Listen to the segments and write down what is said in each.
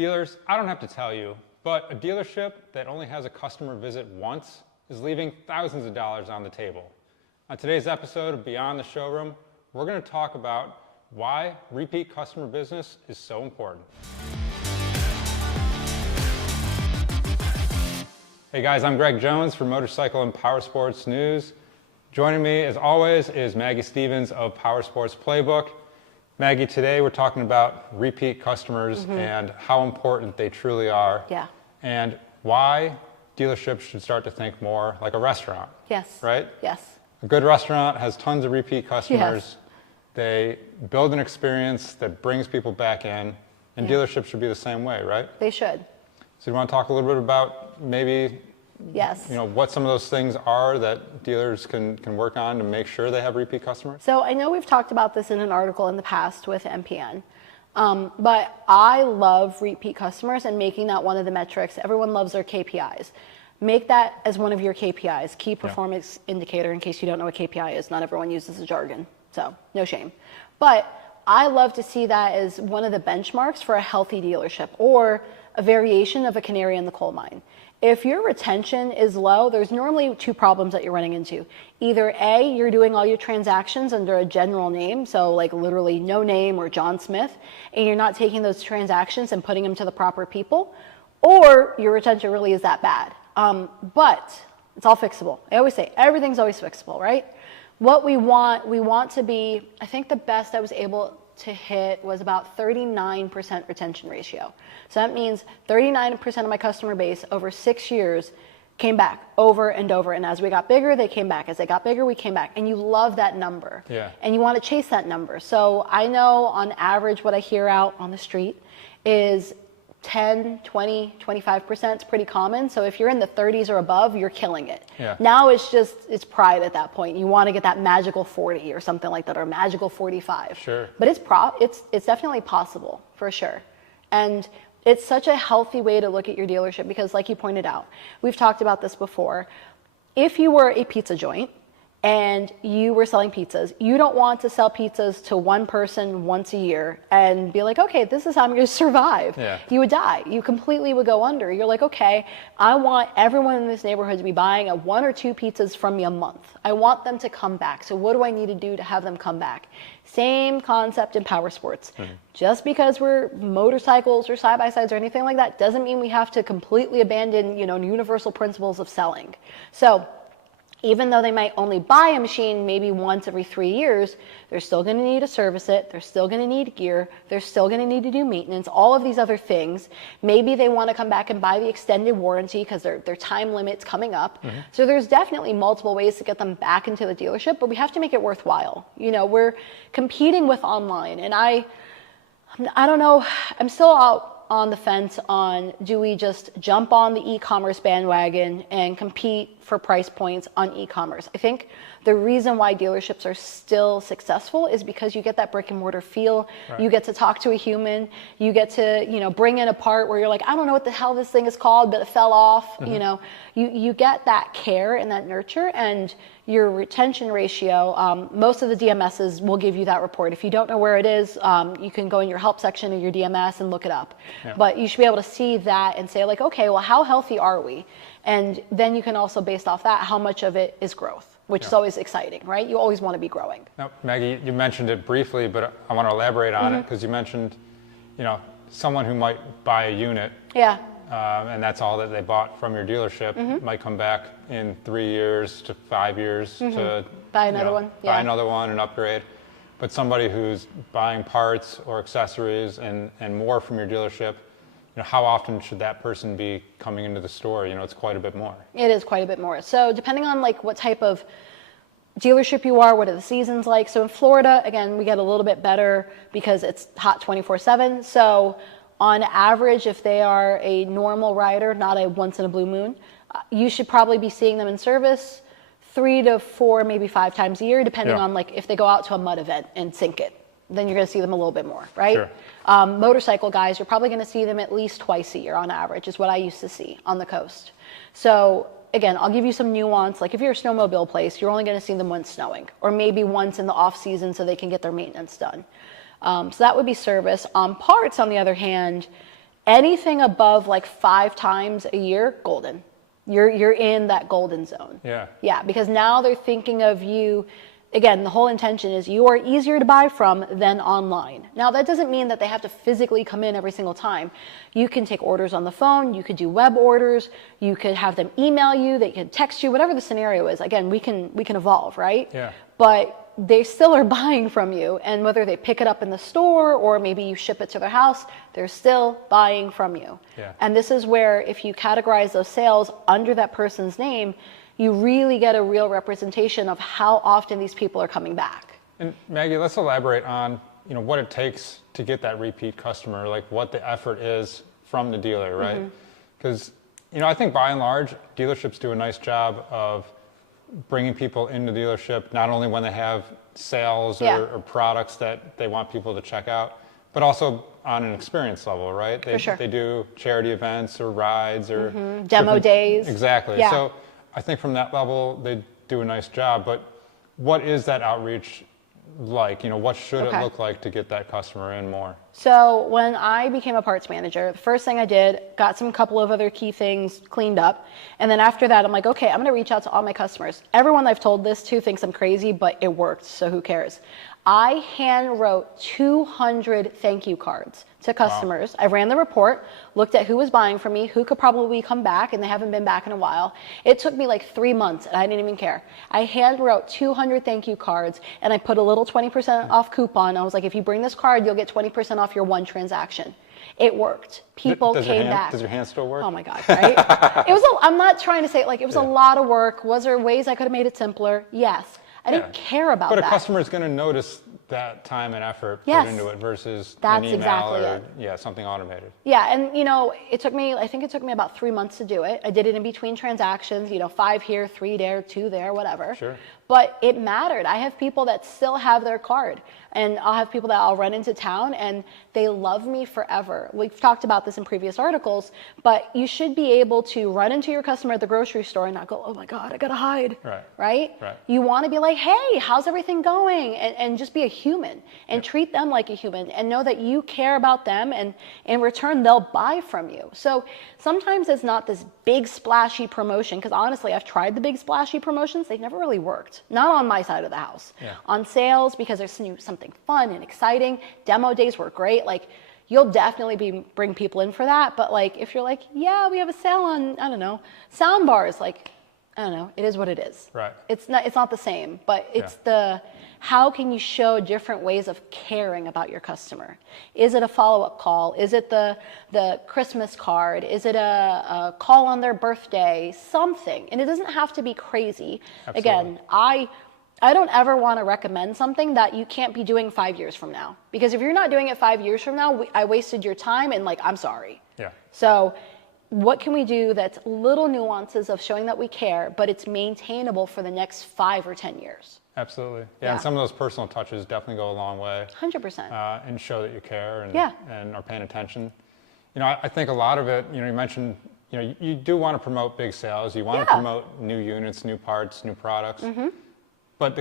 Dealers, I don't have to tell you, but a dealership that only has a customer visit once is leaving thousands of dollars on the table. On today's episode of Beyond the Showroom, we're going to talk about why repeat customer business is so important. Hey guys, I'm Greg Jones for Motorcycle and Powersports News. Joining me, as always, is Maggie Stevens of Powersports Playbook. Maggie, today we're talking about repeat customers and how important they truly are. Yeah. And why dealerships should start to think more like a restaurant. Yes. Right? Yes. A good restaurant has tons of repeat customers. Yes. They build an experience that brings people back in, and dealerships should be the same way, right? They should. So you want to talk a little bit about maybe what some of those things are that dealers can work on to make sure they have repeat customers? So I know we've talked about this in an article in the past with MPN, but I love repeat customers and making that one of the metrics. Everyone loves their KPIs. Make that as one of your KPIs, key performance indicator, in case you don't know what KPI is. Not everyone uses the jargon, so no shame. But I love to see that as one of the benchmarks for a healthy dealership or a variation of a canary in the coal mine. If your retention is low, there's normally two problems that you're running into. Either A, you're doing all your transactions under a general name, so like literally no name or John Smith, and you're not taking those transactions and putting them to the proper people, or your retention really is that bad. But it's all fixable. I always say everything's always fixable, right? What we want to be, I think the best I was able to hit was about 39% retention ratio. So that means 39% of my customer base over 6 years came back over and over. And as we got bigger, they came back. As they got bigger, we came back. And you love that number. Yeah. And you want to chase that number. So I know on average what I hear out on the street is 10, 20, 25% is pretty common. So if you're in the 30s or above, you're killing it. Yeah. Now it's pride at that point. You want to get that magical 40 or something like that, or magical 45. Sure. But it's definitely possible, for sure. And it's such a healthy way to look at your dealership because, like you pointed out, we've talked about this before. If you were a pizza joint and you were selling pizzas, you don't want to sell pizzas to one person once a year and be like, okay, this is how I'm going to survive. Yeah. You would die. You completely would go under. You're like, okay, I want everyone in this neighborhood to be buying one or two pizzas from me a month. I want them to come back. So what do I need to do to have them come back? Same concept in Powersports. Just because we're motorcycles or side-by-sides or anything like that doesn't mean we have to completely abandon, universal principles of selling. So even though they might only buy a machine maybe once every 3 years, they're still going to need to service it. They're still going to need gear. They're still going to need to do maintenance, all of these other things. Maybe they want to come back and buy the extended warranty because their time limit's coming up. So there's definitely multiple ways to get them back into the dealership, but we have to make it worthwhile. We're competing with online, and I don't know. I'm still out on the fence on, do we just jump on the e-commerce bandwagon and compete for price points on e-commerce? I think the reason why dealerships are still successful is because you get that brick and mortar feel. Right. You get to talk to a human. You get to, bring in a part where you're like, I don't know what the hell this thing is called, but it fell off. You get that care and that nurture, and your retention ratio, most of the DMSs will give you that report. If you don't know where it is, you can go in your help section of your DMS and look it up. Yeah. But you should be able to see that and say like, okay, well, how healthy are we? And then you can also, based off that, how much of it is growth, which is always exciting, right? You always want to be growing. Now, Maggie, you mentioned it briefly, but I want to elaborate on it because you mentioned, someone who might buy a unit. Yeah. And that's all that they bought from your dealership might come back in 3 years to 5 years to buy another one. Yeah. Buy another one and upgrade. But somebody who's buying parts or accessories and more from your dealership, how often should that person be coming into the store? It's quite a bit more. It is quite a bit more. So depending on what type of dealership you are, what are the seasons like? So in Florida, again, we get a little bit better because it's hot 24/7. So on average, if they are a normal rider, not a once in a blue moon, you should probably be seeing them in service 3 to 4, maybe 5 times a year, depending on if they go out to a mud event and sink it. Then you're going to see them a little bit more, right? Sure. Motorcycle guys, you're probably going to see them at least twice a year on average, is what I used to see on the coast. So again, I'll give you some nuance. Like if you're a snowmobile place, you're only going to see them when it's snowing, or maybe once in the off season so they can get their maintenance done. So that would be service. Parts, on the other hand, Anything above like 5 times a year, golden. You're in that golden zone. Yeah. Yeah, because now they're thinking of you. Again, the whole intention is you are easier to buy from than online. Now, that doesn't mean that they have to physically come in every single time. You can take orders on the phone. You could do web orders. You could have them email you. They can text you, whatever the scenario is. Again, we can evolve, right? Yeah. But they still are buying from you. And whether they pick it up in the store or maybe you ship it to their house, they're still buying from you. Yeah. And this is where if you categorize those sales under that person's name, you really get a real representation of how often these people are coming back. And Maggie, let's elaborate on, what it takes to get that repeat customer, like what the effort is from the dealer, right? Because, I think by and large, dealerships do a nice job of bringing people into the dealership, not only when they have sales or products that they want people to check out, but also on an experience level, right? For sure. They do charity events or rides or demo days. Exactly. Yeah. So I think from that level, they do a nice job, but what is that outreach like? What should it look like to get that customer in more? So when I became a parts manager, the first thing I did, got some couple of other key things cleaned up. And then after that, I'm like, okay, I'm going to reach out to all my customers. Everyone I've told this to thinks I'm crazy, but it worked. So who cares? I hand wrote 200 thank you cards to customers. Wow. I ran the report, looked at who was buying from me, who could probably come back, and they haven't been back in a while. It took me like 3 months, and I didn't even care. I hand wrote 200 thank you cards, and I put a little 20% off coupon. I was like, if you bring this card, you'll get 20% off your one transaction. It worked. People came back. Does your hand still work? Oh my God, right? I'm not trying to say, like, it was a lot of work. Was there ways I could have made it simpler? Yes. I didn't care about that. But a customer is going to notice that time and effort put into it versus an email or something automated. Yeah, and it took me, I think it took me about 3 months to do it. I did it in between transactions, 5 here, 3 there, 2 there, whatever. Sure. But it mattered. I have people that still have their card, and I'll have people that I'll run into town and they love me forever. We've talked about this in previous articles, but you should be able to run into your customer at the grocery store and not go, oh my God, I gotta hide. Right? You want to be like, hey, how's everything going? And just be a human and treat them like a human and know that you care about them, and in return they'll buy from you. So sometimes it's not this big splashy promotion, because honestly I've tried the big splashy promotions, they've never really worked. Not on my side of the house. On sales, because there's something fun and exciting. Demo days were great. Like, you'll definitely bring people in for that. But like, if you're like, yeah, we have a sale on, I don't know, sound bars, like, I don't know, it is what it is. Right. It's not the same, but it's how can you show different ways of caring about your customer? Is it a follow-up call? Is it the Christmas card? Is it a call on their birthday? Something. And it doesn't have to be crazy. Absolutely. Again, I don't ever want to recommend something that you can't be doing 5 years from now. Because if you're not doing it 5 years from now, I wasted your time, and like, I'm sorry. Yeah. So what can we do that's little nuances of showing that we care, but it's maintainable for the next 5 or 10 years? Absolutely. Yeah, and some of those personal touches definitely go a long way. 100%. And show that you care and are paying attention. I think a lot of it, you mentioned, you do want to promote big sales. You want to promote new units, new parts, new products. But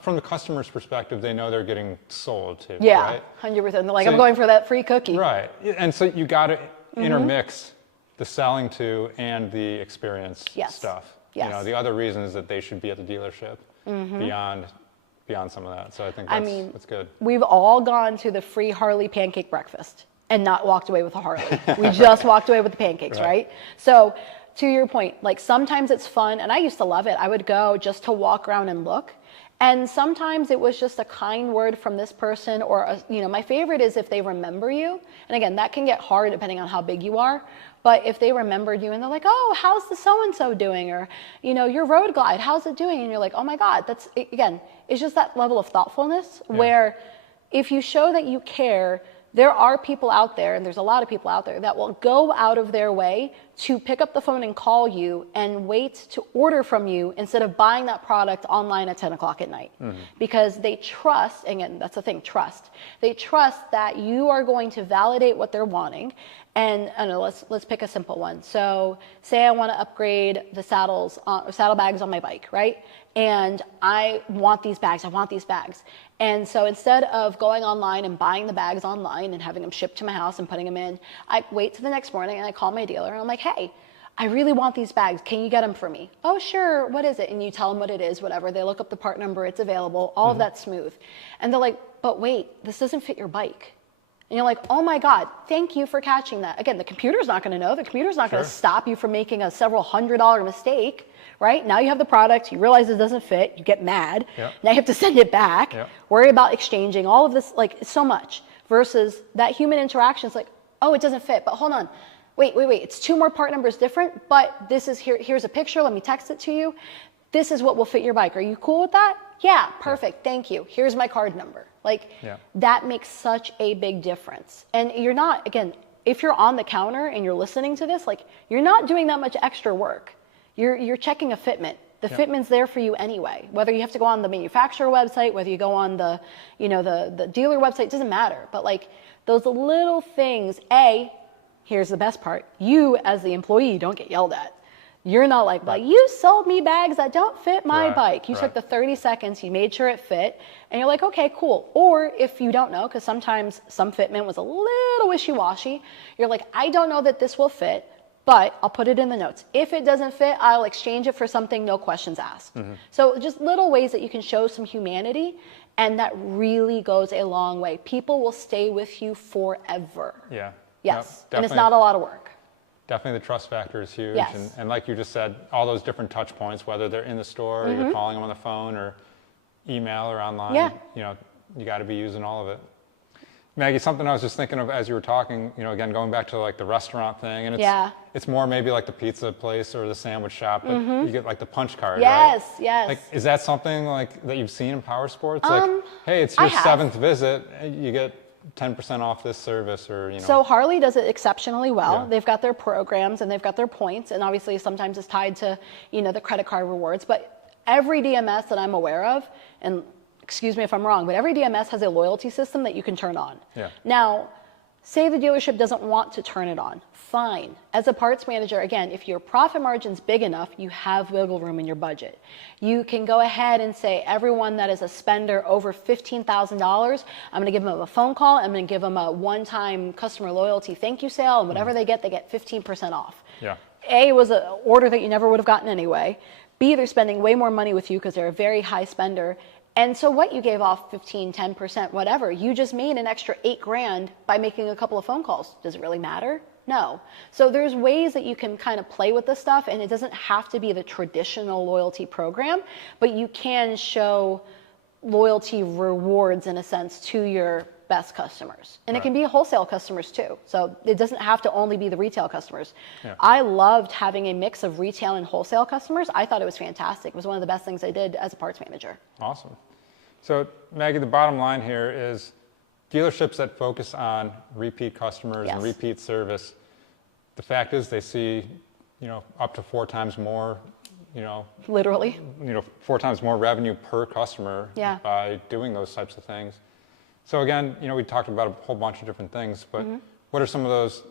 from the customer's perspective, they know they're getting sold to. Yeah, right? 100%. They're like, I'm going for that free cookie. Right. And so you got to intermix the selling to and the experience stuff. Yes. The other reasons that they should be at the dealership beyond some of that. So I think that's good. We've all gone to the free Harley pancake breakfast and not walked away with a Harley. We just walked away with the pancakes, right? So to your point, like, sometimes it's fun, and I used to love it. I would go just to walk around and look. And sometimes it was just a kind word from this person, or my favorite is if they remember you. And again, that can get hard depending on how big you are. But if they remembered you and they're like, oh, how's the so-and-so doing? Or, your road glide, how's it doing? And you're like, oh my God, it's just that level of thoughtfulness where if you show that you care, there are people out there, and there's a lot of people out there that will go out of their way to pick up the phone and call you and wait to order from you instead of buying that product online at 10 o'clock at night. Because they trust, again, that's the thing, trust. They trust that you are going to validate what they're wanting And I don't know, let's pick a simple one. So say I want to upgrade the saddlebags on my bike, right? And I want these bags. And so instead of going online and buying the bags online and having them shipped to my house and putting them in, I wait till the next morning and I call my dealer and I'm like, hey, I really want these bags. Can you get them for me? Oh, sure. What is it? And you tell them what it is, whatever. They look up the part number. It's available. All of that's smooth. And they're like, but wait, this doesn't fit your bike. And you're like, oh my God, thank you for catching that. Again, the computer's not going to know. The computer's not going to stop you from making a several $100 mistake, right? Now you have the product. You realize it doesn't fit. You get mad. Yep. Now you have to send it back. Yep. Worry about exchanging. All of this, like, so much. Versus that human interaction is like, oh, it doesn't fit. But hold on. Wait. It's 2 more part numbers different, but this is here's a picture. Let me text it to you. This is what will fit your bike. Are you cool with that? Yeah, perfect. Yeah. Thank you. Here's my card number. Like, that makes such a big difference. And you're not, again, if you're on the counter and you're listening to this, like, you're not doing that much extra work. You're checking a fitment. The fitment's there for you anyway. Whether you have to go on the manufacturer website, whether you go on the dealer website, doesn't matter. But like, those little things, here's the best part. You, as the employee, don't get yelled at. You're not like, well, you sold me bags that don't fit my bike. You took the 30 seconds, you made sure it fit, and you're like, okay, cool. Or if you don't know, because sometimes some fitment was a little wishy-washy, you're like, I don't know that this will fit, but I'll put it in the notes. If it doesn't fit, I'll exchange it for something, no questions asked. So just little ways that you can show some humanity, and that really goes a long way. People will stay with you forever. Yeah. Yes, and it's not a lot of work. Definitely the trust factor is huge. Yes. And like you just said, all those different touch points, whether they're in the store or you're calling them on the phone or email or online, you got to be using all of it. Maggie, something I was just thinking of as you were talking, again, going back to like the restaurant thing, and it's more maybe like the pizza place or the sandwich shop, but you get like the punch card, right? Yes. Like, is that something like that you've seen in Powersports? Like, hey, it's your 7th visit, you get 10% off this service, or So Harley does it exceptionally well. They've got their programs and they've got their points, and obviously sometimes it's tied to the credit card rewards. But every DMS that I'm aware of, and excuse me if I'm wrong, but every DMS has a loyalty system that you can turn on. Now, say the dealership doesn't want to turn it on. Fine. As a parts manager, again, if your profit margin's big enough, you have wiggle room in your budget. You can go ahead and say, everyone that is a spender over $15,000, I'm going to give them a phone call. I'm going to give them a one-time customer loyalty thank you sale, and whatever they get 15% off. A, was an order that you never would have gotten anyway. B, they're spending way more money with you because they're a very high spender. And so what, you gave off 15, 10%, whatever. You just made an extra $8,000 by making a couple of phone calls. Does it really matter? No. So there's ways that you can kind of play with this stuff, and it doesn't have to be the traditional loyalty program, but you can show loyalty rewards in a sense to your best customers. And it can be wholesale customers too. So it doesn't have to only be the retail customers. I loved having a mix of retail and wholesale customers. I thought it was fantastic. It was one of the best things I did as a parts manager. Awesome. So Maggie, the bottom line here is dealerships that focus on repeat customers and repeat service, the fact is they see, up to 4 times more, literally, 4 times more revenue per customer by doing those types of things. So again, we talked about a whole bunch of different things, but what are some of those,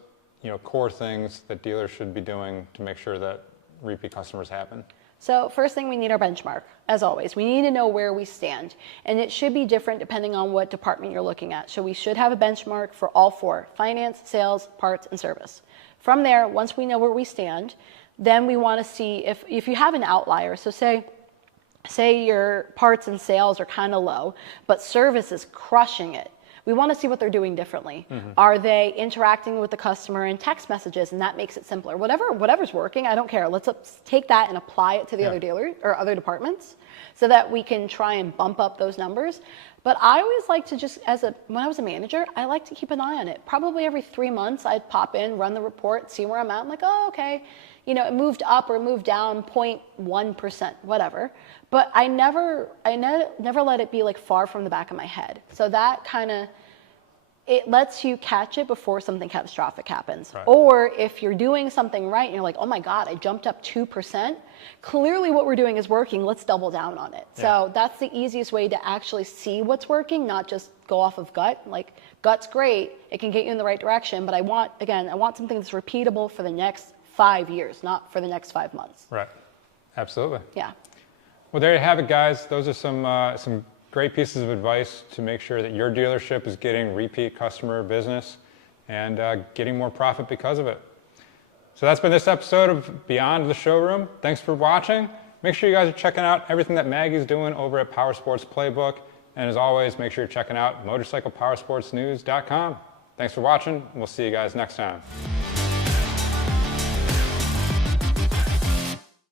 core things that dealers should be doing to make sure that repeat customers happen? So first thing, we need our benchmark. As always, we need to know where we stand, and it should be different depending on what department you're looking at. So we should have a benchmark for all 4: finance, sales, parts, and service. From there, once we know where we stand, then we want to see if you have an outlier. So say your parts and sales are kind of low, but service is crushing it. We want to see what they're doing differently. Are they interacting with the customer in text messages, and that makes it simpler? Whatever's working, I don't care. Let's take that and apply it to the other dealers or other departments, so that we can try and bump up those numbers. But I always like to just, when I was a manager, I like to keep an eye on it. Probably every 3 months, I'd pop in, run the report, see where I'm at. I'm like, oh, okay, it moved up or moved down 0.1%, whatever. But I never let it be like far from the back of my head. So that kind of it lets you catch it before something catastrophic happens. Right. Or if you're doing something right and you're like, oh my God, I jumped up 2%, clearly what we're doing is working, let's double down on it. So that's the easiest way to actually see what's working, not just go off of gut. Like, gut's great, it can get you in the right direction, but I want something that's repeatable for the next 5 years, not for the next 5 months. Right, absolutely. Yeah. Well, there you have it, guys. Those are some great pieces of advice to make sure that your dealership is getting repeat customer business and getting more profit because of it. So that's been this episode of Beyond the Showroom. Thanks for watching. Make sure you guys are checking out everything that Maggie's doing over at Powersports Playbook. And as always, make sure you're checking out motorcyclepowersportsnews.com. Thanks for watching, and we'll see you guys next time.